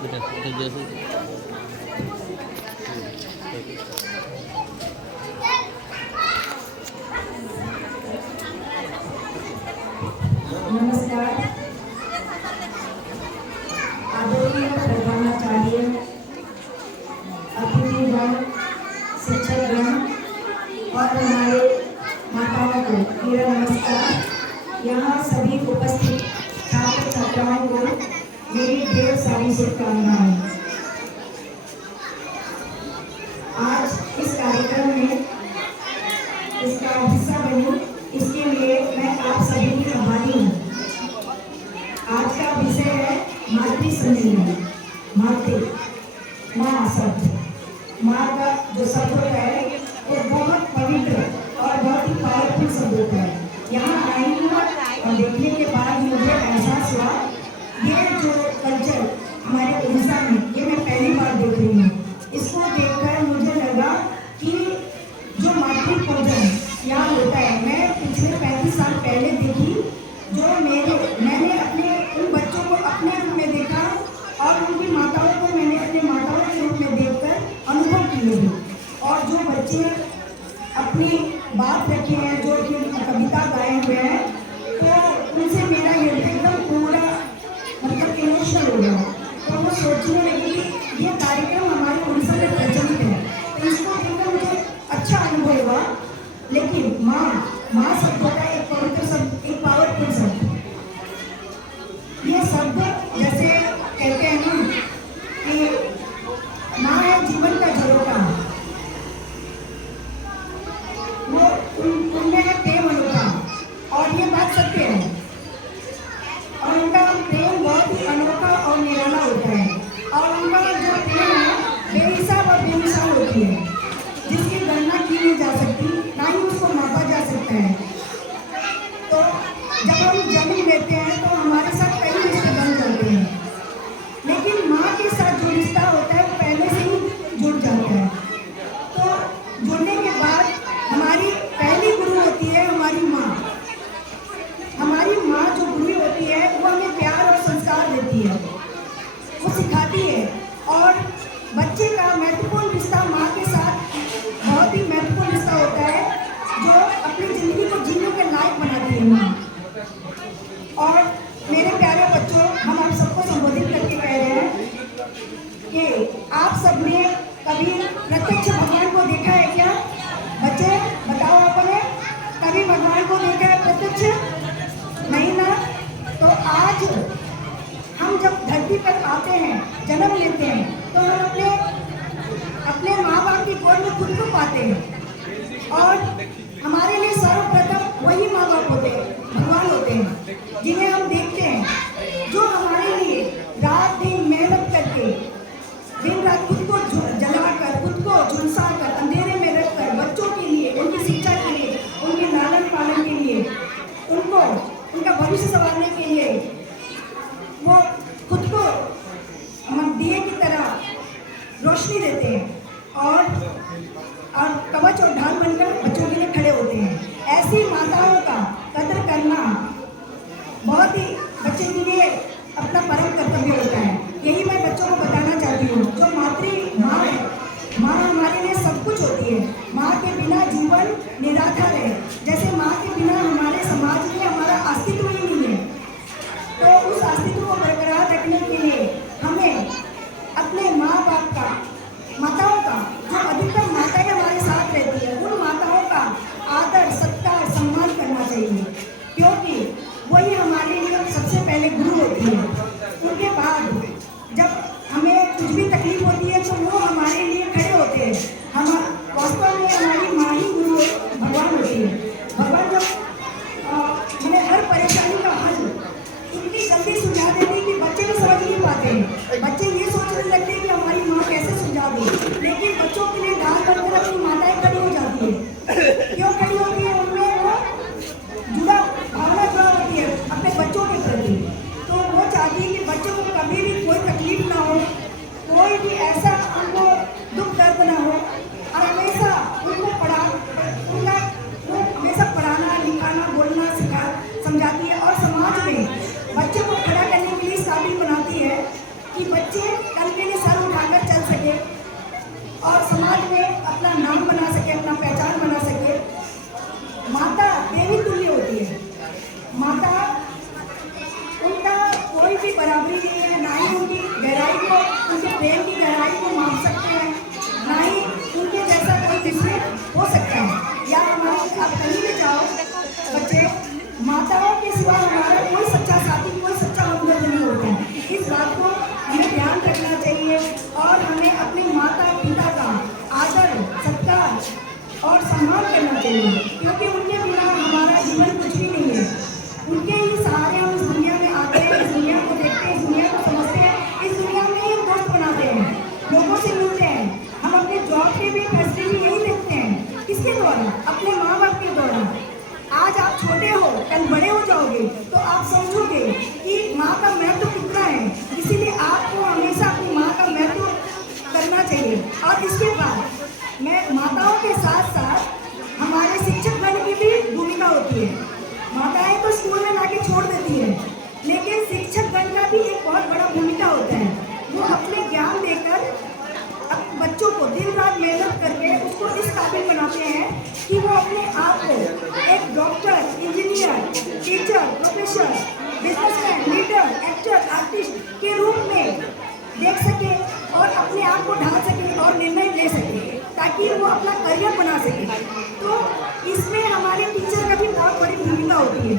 बेटा तो जैसे नमस्कार। आदरणीय प्रधानाचार्य, अतिथिगण, शिक्षकगण और हमारे माताओं को मेरा नमस्कार। यहाँ सभी उपस्थित छात्र छात्राओं को मेरी ढेर सारी शुभकामनाएं। आज इस कार्यक्रम में इसका हिस्सा बनी, इसके लिए मैं आप सभी की आभारी हूँ। आज का विषय है मातृ संजीवनी। मातृ, माँ शब्द। माँ का जो शब्द होता है वो बहुत पवित्र और बहुत ही पावरफुल शब्द होता है। यहाँ आई हूँ और देखने के बाद मुझे एहसास हुआ ये जो कल्चर हमारे उड़ीसा में, ये मैं पहली बार देख रही हूँ। इसको देखकर मुझे लगा कि जो मातृ पूजन यहाँ होता है, मैं पिछले 35 साल पहले देखी, जो मैंने अपने उन बच्चों को अपने रूप में देखा और उनकी माताओं को मैंने अपने माताओं के रूप में देखकर अनुभव किए हैं। और जो बच्चे अपनी बात रखे हैं, जो कविता गाए हुए हैं, तो उनसे मेरा हृदय एकदम पूरा मतलब इमोशनल हो गया। तो वो सोचने लगी कि ये कार्यक्रम हमारे उड़ीसा में प्रचलित है, तो इसको देखकर मुझे अच्छा अनुभव हुआ। लेकिन माँ शब्द होता है एक पवित्र शब्द, एक पावरफुल शब्द। ये शब्द जैसे कहते हैं ना कि माँ है जीवन का झरोखा, वो उनमें है प्रेम अनोखा, और ये बात सत्य है। और उनका प्रेम बहुत ही अनोखा और निराला होता है, और उनका जो प्रेम है बेहिसाब और बेमिसाल होती है, जिसकी गणना की नहीं जा सकती, ना ही उसको मापा जा सकता है। तो जब हम जन्म लेते हैं तो हमारे साथ कई रिश्ते बन जाते हैं, लेकिन माँ के साथ जो रिश्ता होता है वो पहले से ही जुड़ जाता है। तो जुड़ने के बाद हमारी पहली गुरु होती है हमारी माँ। हमारी माँ जो गुरु होती है वो हमें प्यार और संस्कार देती है, वो सिखाती है। और बच्चे का महत्वपूर्ण रिश्ता माँ के साथ बहुत ही महत्वपूर्ण रिश्ता होता है, जो अपनी जिंदगी को जीने के लायक बनाती है माँ। और मेरे प्यारे बच्चों, हम आप सबको संबोधित करके कह रहे हैं कि आप सबने कभी प्रत्यक्ष भगवान को देखा है क्या? बच्चे बताओ, आपने कभी भगवान को देखा है प्रत्यक्ष? नहीं ना। तो आज हम जब धरती पर आते हैं, जन्म लेते हैं, तो हम अपने माँ बाप की गोद में खुद को पाते हैं। और हमारे लिए सर्वप्रथम वही माँ बाप होते हैं, भगवान होते हैं, जिन्हें हम देखते हैं, जो हमारे लिए रात दिन मेहनत करके, दिन रात खुद को जलाकर, खुद को झुलसाकर, अंधेरे में रखकर बच्चों के लिए, उनकी शिक्षा के लिए, उनके लालन पालन के लिए, उनको उनका भविष्य संवारने के लिए वो खुद को दिए की तरह रोशनी देते हैं और कवच और ढाल बनकर बच्चों के लिए खड़े होते हैं। ऐसी माताओं का कदर करना बहुत ही बच्चे के लिए अपना परम कर्तव्य होता है। यही मैं बच्चों को बताना चाहती हूँ। जो माँ है, माँ हमारे लिए सब कुछ होती है। माँ के बिना जीवन निराधार है। जैसे माँ के बिना हमारे समाज में हमारा अस्तित्व ही नहीं है। तो उस अस्तित्व को बरकरार रखने के लिए हमें अपने माँ बाप का, माताओं का, जो अधिकतर माताएं हमारे साथ रहती है, उन माताओं का आदर सत्कार सम्मान करना चाहिए, क्योंकि वही हमारे लिए सबसे पहले गुरु होती है। उनके बाद जब हमें कुछ भी तकलीफ होती है तो वो हमारे लिए खड़े होते हैं। हम वास्तव में हमारी माँ ही गुरु भगवान होती है। भगवान जब हमें हर परेशानी का हल इतनी जल्दी सुझा देते हैं कि बच्चे भी समझ नहीं पाते हैं। बच्चे ये सोचने लगते हैं कि हमारी माँ कैसे सुझा दे, लेकिन बच्चों के लिए ढाल बनकर अपनी माताएं खड़ी हो जाती है। क्यों खड़ी होती है? उनमें वो भावना जुड़ा होती है अपने बच्चों के प्रति। तो वो चाहती है कि बच्चों को कभी भी कोई तकलीफ ना हो, कोई भी ऐसा उनको दुख दर्द ना हो, और हमेशा उनको पढ़ाना लिखाना बोलना समझाती है। और समाज में बच्चों को खड़ा करने के लिए इस काबिल बनाती है कि बच्चे चाहिए और हमें अपने माता पिता का आदर सत्कार और सम्मान करना चाहिए, क्योंकि उनके बिना हमारा जीवन कुछ भी नहीं है। उनके ही सहारे हम इस दुनिया में आते हैं, इस दुनिया को देखते हैं, इस दुनिया को समझते हैं, इस दुनिया में ही हम दोस्त बनाते हैं, लोगों से मिलते हैं। हम अपने जॉब के भी फैसले भी यही देखते हैं, किसके द्वारा? अपने माँ बाप के द्वारा। आज आप छोटे हो, कल बड़े हो जाओगे तो आप समझोगे कि माँ का महत्व कितना है। इसीलिए आपको हमेशा अपनी माँ का महत्व करना चाहिए। और इसके बाद मैं माताओं के साथ साथ हमारे शिक्षकगण की भी भूमिका होती है। माताएं तो स्कूल में लाके छोड़ देती है, लेकिन शिक्षकगण का भी एक बहुत बड़ा भूमिका होता है। वो अपने ज्ञान देकर बच्चों को दिन रात मेहनत करके उसको इस काबिल बनाते हैं कि वो अपने आप को एक doctor, engineer, teacher, professor, businessman, leader, actor, artist के रूप में देख सके और अपने आप को ढाल सके और निर्णय ले सके, ताकि वो अपना करियर बना सके। तो इसमें हमारे टीचर का भी बहुत बड़ी भूमिका होती है।